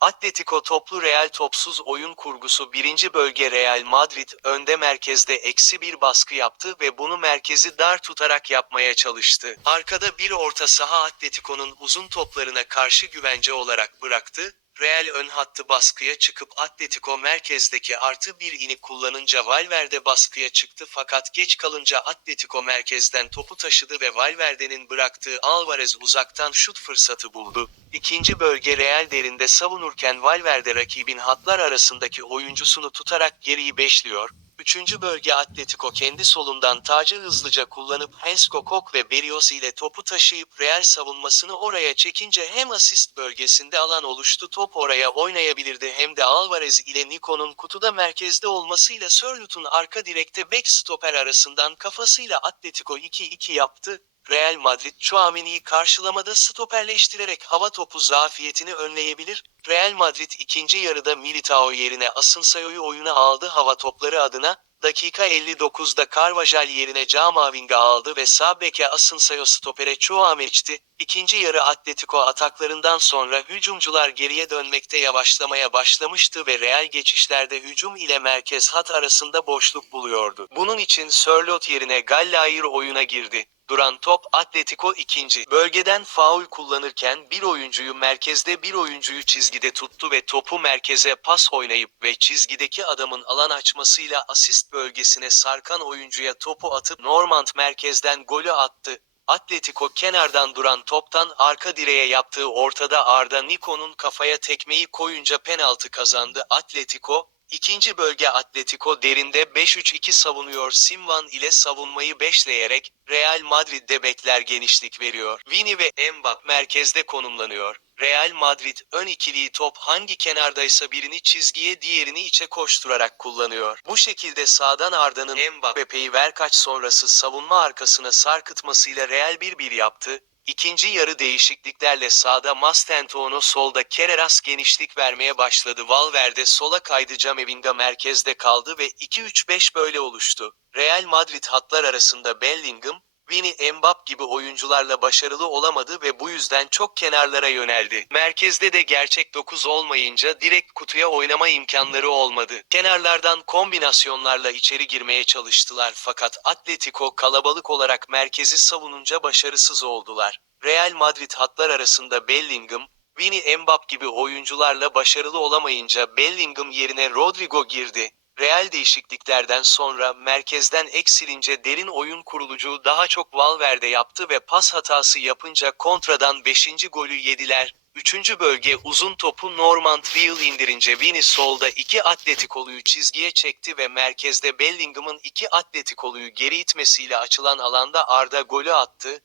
Atletico toplu Real topsuz oyun kurgusu birinci bölge Real Madrid önde merkezde eksi bir baskı yaptı ve bunu merkezi dar tutarak yapmaya çalıştı. Arkada bir orta saha Atletico'nun uzun toplarına karşı güvence olarak bıraktı. Real ön hattı baskıya çıkıp Atletico merkezdeki artı bir ini kullanınca Valverde baskıya çıktı fakat geç kalınca Atletico merkezden topu taşıdı ve Valverde'nin bıraktığı Alvarez uzaktan şut fırsatı buldu. İkinci bölge Real derinde savunurken Valverde rakibin hatlar arasındaki oyuncusunu tutarak geriyi beşliyor. Üçüncü bölge Atletico kendi solundan tacı hızlıca kullanıp Hensko Kok ve Berrios ile topu taşıyıp Real savunmasını oraya çekince hem asist bölgesinde alan oluştu top oraya oynayabilirdi hem de Alvarez ile Nico'nun kutuda merkezde olmasıyla Sörlot'un arka direkte bek stoper arasından kafasıyla Atletico 2-2 yaptı. Real Madrid Chouameni'yi karşılamada stoperleştirerek hava topu zafiyetini önleyebilir. Real Madrid ikinci yarıda Militao yerine Asensio'yu oyuna aldı hava topları adına. Dakika 59'da Carvajal yerine Camavinga aldı ve sağ beke Asensio stopere Chouameni'çti. İkinci yarı Atletico ataklarından sonra hücumcular geriye dönmekte yavaşlamaya başlamıştı ve Real geçişlerde hücum ile merkez hat arasında boşluk buluyordu. Bunun için Sörlot yerine Gallayer oyuna girdi. Duran top Atletico ikinci. Bölgeden faul kullanırken bir oyuncuyu merkezde bir oyuncuyu çizgide tuttu ve topu merkeze pas oynayıp ve çizgideki adamın alan açmasıyla asist bölgesine sarkan oyuncuya topu atıp Normand merkezden golü attı. Atletico kenardan duran toptan arka direğe yaptığı ortada Arda Nico'nun kafaya tekmeyi koyunca penaltı kazandı. Atletico, ikinci bölge Atletico derinde 5-3-2 savunuyor. Simvan ile savunmayı beşleyerek Real Madrid'de bekler genişlik veriyor. Vini ve Mbappe merkezde konumlanıyor. Real Madrid ön ikiliyi top hangi kenardaysa birini çizgiye diğerini içe koşturarak kullanıyor. Bu şekilde sağdan Arda'nın Mbappe'yi verkaç sonrası savunma arkasına sarkıtmasıyla Real 1-1 yaptı. İkinci yarı değişikliklerle sağda Mastento'nu solda Kereras genişlik vermeye başladı. Valverde sola kaydı Camavinga merkezde kaldı ve 2-3-5 böyle oluştu. Real Madrid hatlar arasında Bellingham, Vini Mbappe gibi oyuncularla başarılı olamadı ve bu yüzden çok kenarlara yöneldi. Merkezde de gerçek 9 olmayınca direkt kutuya oynama imkanları olmadı. Kenarlardan kombinasyonlarla içeri girmeye çalıştılar fakat Atletico kalabalık olarak merkezi savununca başarısız oldular. Real Madrid hatlar arasında Bellingham, Vini Mbappe gibi oyuncularla başarılı olamayınca Bellingham yerine Rodrigo girdi. Real değişikliklerden sonra merkezden eksilince derin oyun kurulucu daha çok Valverde yaptı ve pas hatası yapınca kontradan 5. golü yediler. Üçüncü bölge uzun topu Normand Real indirince Vini solda iki Atletikolu'yu çizgiye çekti ve merkezde Bellingham'ın iki Atletikolu'yu geri itmesiyle açılan alanda Arda golü attı.